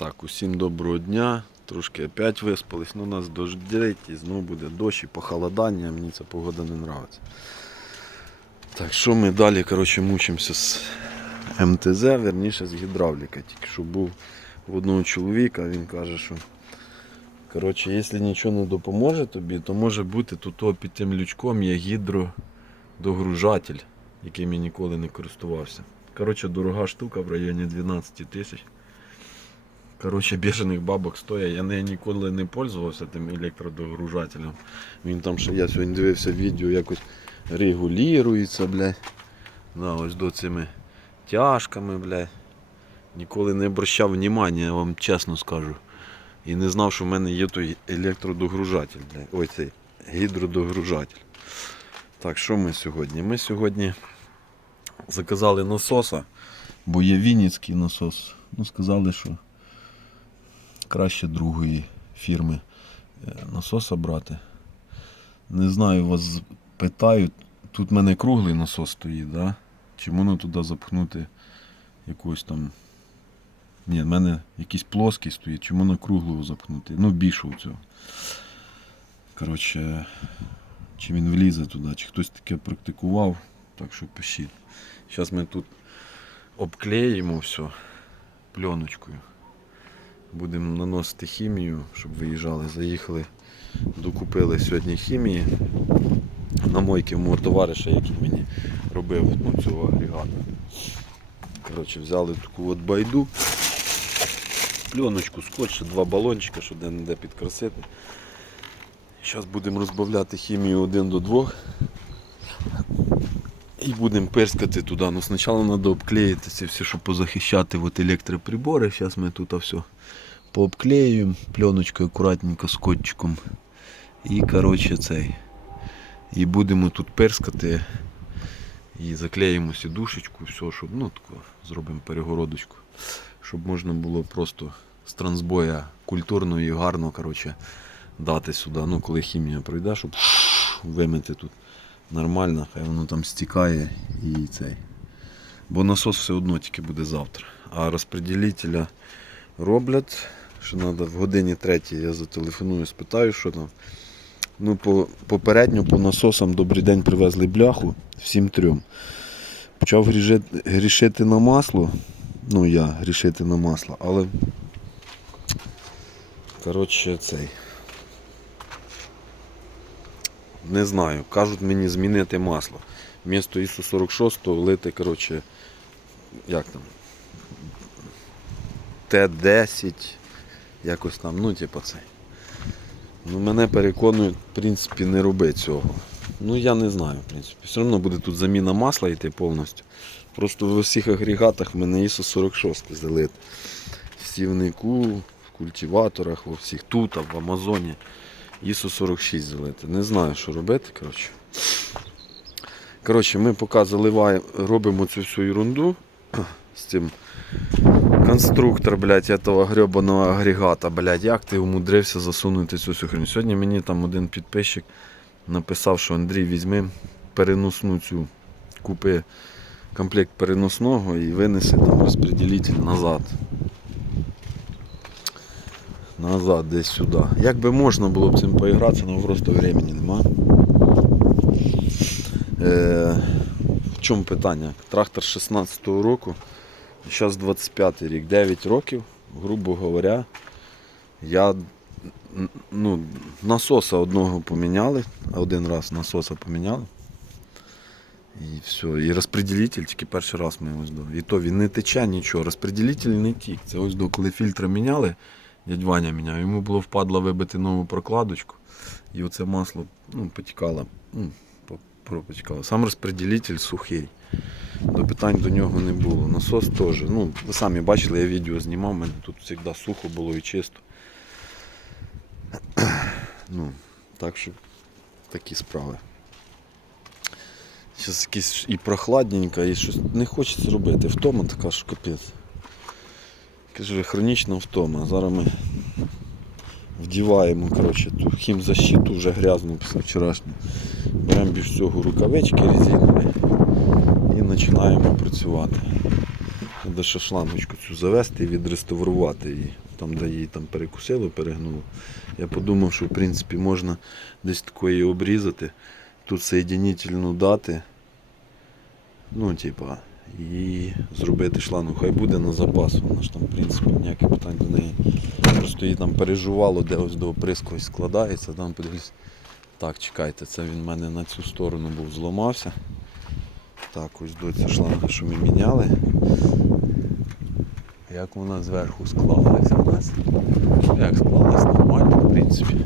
Так, усім доброго дня. Трошки опять виспались, ну нас дождить і знову буде дощ і похолодання, мені ця погода не подобається. Так, що ми далі коротше, мучимося з МТЗ, верніше з гідравліка. Тільки що був в одного чоловіка, він каже, що коротше, якщо нічого не допоможе тобі, то може бути тут під тим лючком є гідродогружатель, яким я ніколи не користувався. Коротше, дорога штука в районі 12 тисяч. Коротше, бешених бабок стоїть. Я не, ніколи не пользувався тим електродогружателем. Він там ще я сьогодні дивився відео, якось регулюється, блядь. Да, ось до цими тяжками, блядь. Ніколи не обращав внимання, я вам чесно скажу. І не знав, що в мене є той електродогружатель, блядь. Ой, цей гідродогружатель. Так, що ми сьогодні? Ми сьогодні заказали насоса, бо є Вінницький насос. Ну, сказали, що краще другої фірми е, насоса брати. Не знаю, вас питають, тут в мене круглий насос стоїть, да? чи можна туди запхнути якусь там. Ні, в мене якийсь плоский стоїть, чи можна круглого запхнути. Ну, більшого цього. Коротше, чи він влізе туди, чи хтось таке практикував, так що пишіть. Зараз ми тут обклеїмо все пленочкою. Будемо наносити хімію, щоб виїжджали. Заїхали, докупили сьогодні хімії. На мойки в мого товариша, який мені робив ну, цього агрегата. Коротше, взяли таку от байду, пленочку, скотч, два балончика, щоб де-не-де підкрасити. Зараз будемо розбавляти хімію один до двох. І будемо перскати туди. Ну, спочатку треба обклеїти це все, щоб позахищати от електроприбори. Зараз ми тут все пообклеюємо пленочкою акуратненько скотчиком. І коротше цей. І будемо тут перскати. І заклеїмо сідушечку, все, щоб ну, таку, зробимо перегородочку. Щоб можна було просто з трансбоя культурно і гарно коротше, дати сюди. Ну, коли хімія пройде, щоб вимити тут нормально, хай воно там стікає і цей. Бо насос все одно тільки буде завтра. А розподілителя роблять. Що треба в годині третій я зателефоную, спитаю, що там. Ну, по, попередньо по насосам добрий день привезли бляху всім трьом. Почав грішити, грішити на масло. Ну я грішити на масло, але коротше цей. Не знаю. Кажуть мені змінити масло. Вмісто ісу 46 лити, коротше, як там? Т10, якось там, ну, типу цей. Ну, мене переконують, в принципі, не роби цього. Ну я не знаю, в принципі. Все одно буде тут заміна масла йти повністю. Просто в усіх агрегатах в мене ISO 46 залит. В сівнику, в культиваторах, во всіх тут, в Амазоні. ISO 46 залити. Не знаю, що робити. Коротше, коротше ми поки заливаємо, робимо цю всю ерунду з цим конструктор, блядь, этого гребаного агрегата, блядь, як ти умудрився засунути цю всю хрень. Сьогодні мені там один підписчик написав, що Андрій візьми переносну цю, купи комплект переносного і винеси там розподілитель назад. Назад десь сюди. Як би можна було б цим поігратися, але просто времени нема. Е, в чому питання? Трактор 16-го року. Зараз 25 й рік, 9 років, грубо говоря, я ну, насоса одного поміняли, один раз насоса поміняли. І все. І розподілитель тільки перший раз ми ось до. І то він не тече нічого, розподілитель не тік. Це ось до, коли фільтри міняли, дядь Ваня міняв, йому було впадло вибити нову прокладочку. І оце масло ну, потікало. Ну, по- по- Сам розподілитель сухий. До питань до нього не було. Насос теж. Ну, ви самі бачили, я відео знімав, мене тут завжди сухо було і чисто. Ну, так що такі справи. Зараз якесь і прохладненько, і щось не хочеться робити. Втома така що капець. Каже, хронічна втома. Зараз ми вдіваємо коротше, ту хімзащиту вже грязну після вчорашнього. Беремо більш всього рукавички резинові і починаємо працювати. треба ще шлангочку цю завести і відреставрувати її. Там, де її там перекусило, перегнуло. Я подумав, що в принципі можна десь такої обрізати, тут соєдинительну дати. Ну, типа, і зробити шлангу. Хай буде на запас. Вона ж там, в принципі, ніяких питань до неї. Просто її там переживало, де ось до оприску складається, там подивись. Так, чекайте, це він в мене на цю сторону був зламався. Так, ось до ця шланга, що ми міняли. Як вона зверху склалася у нас? Як склалась нормально, в принципі.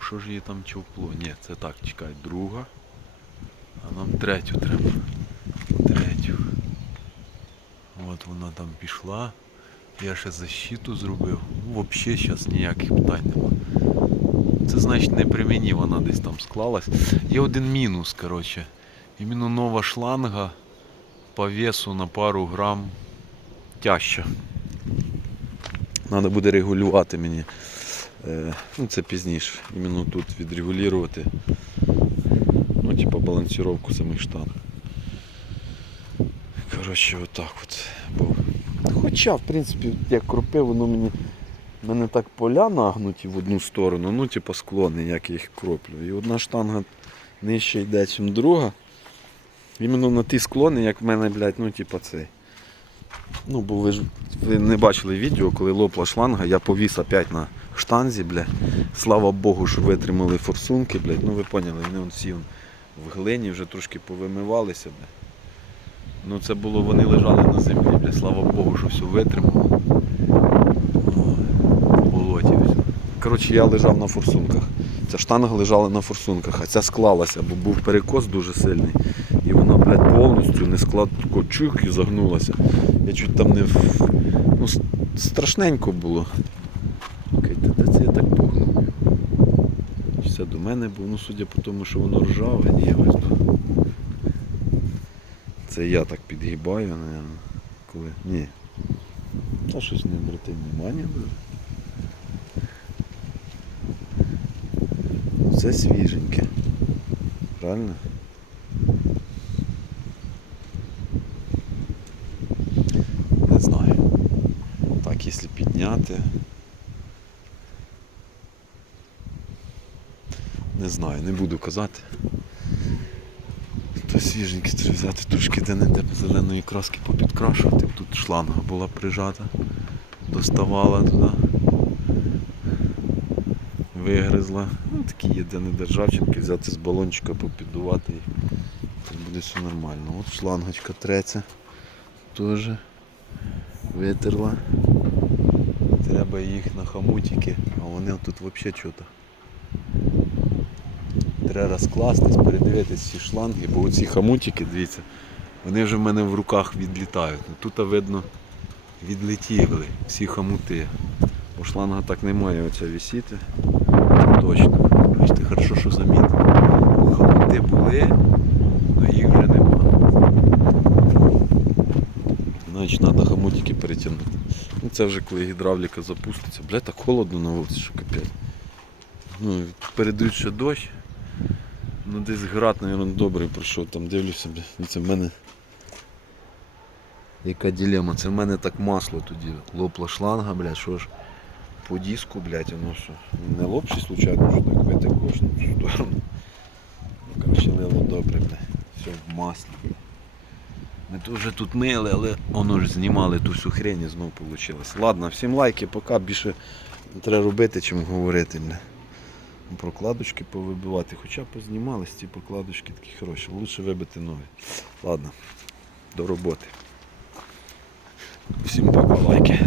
Що ж її там човпло? Ні, це так, чекай, друга. А нам третю треба. Третю. От вона там пішла. Я ще защиту зробив. Ну, взагалі зараз ніяких питань нема. Це значить не при мені вона десь там склалась. Є один мінус, коротше. Іменно нова шланга по весу на пару грам тяжча. Треба буде регулювати мені. Е, ну це пізніше. Іменно тут відрегулювати. Ну, типа балансировку самих штанг. Коротше, отак от. Бо... Хоча, в принципі, як кропив, воно мені. мене так поля нагнуті в одну сторону, ну, типу склони, як я їх кроплю. І одна штанга нижче йде, ніж друга. Іменно на ті склони, як в мене, блядь, ну, типу цей. Ну, бо ви ж ви не бачили відео, коли лопла шланга, я повіс опять на штанзі, бля. Слава Богу, що витримали форсунки, блядь. Ну ви поняли, вони вон всі вон в глині вже трошки повимивалися, бля. Ну це було, вони лежали на землі, бля. Слава Богу, що все витримало. В болоті. Коротше, я лежав на форсунках. Ця штанга лежала на форсунках, а ця склалася, бо був перекос дуже сильний. І вона, повністю не склад тако чух і загнулася. Я чуть там не ну, страшненько було. Окей, де це я так погнув? Чи до мене було? Ну, судя по тому, що воно ржаве, ні, ось тут. Це я так підгибаю, наверное, коли. Ні. Та щось не обрати внимання дуже. Це свіженьке. Правильно? Не знаю. Так, якщо підняти. Не знаю, не буду казати. То свіженьке треба взяти трошки де-не-де зеленої краски попідкрашувати. Тут шланга була прижата, доставала туди. Вигризла. Ну, такі є де-не-де ржавчинки, взяти з балончика, попіддувати їх. Це буде все нормально. От шлангочка треться. Теж витерла. Треба їх на хамутики, а вони тут взагалі чого-то. Треба розкластись, передивитись всі шланги, бо оці хамутики, дивіться, вони вже в мене в руках відлітають. Ну, Тут видно відлетіли всі хамути. Бо шланга так не має оця висіти. Точно. Бачите, хорошо, що замітив. Хамути були, але їх вже нема. Значить, треба перетягнути. Ну, це вже коли гідравліка запуститься. Бля, так холодно на вулиці, що капець. Ну, передають ще дощ. Ну десь град, мабуть, добрий пройшов, там дивлюся, бля. Ну, це в мене. Яка дилема? Це в мене так масло тоді. Лопла шланга, блядь, що ж по диску, блядь, воно що. Не лопші случайно, що так витекло на цю сторону. Ну, коротше, лило добре, блядь. Все в маслі, блядь. Ми вже тут мили, але воно ж знімали ту всю хрень і знову вийшло. Ладно, всім лайки, поки більше треба робити, чим говорити. Прокладочки повибивати, хоча познімались ці прокладочки такі хороші, лучше вибити нові. Ладно, до роботи. Всім пока лайки.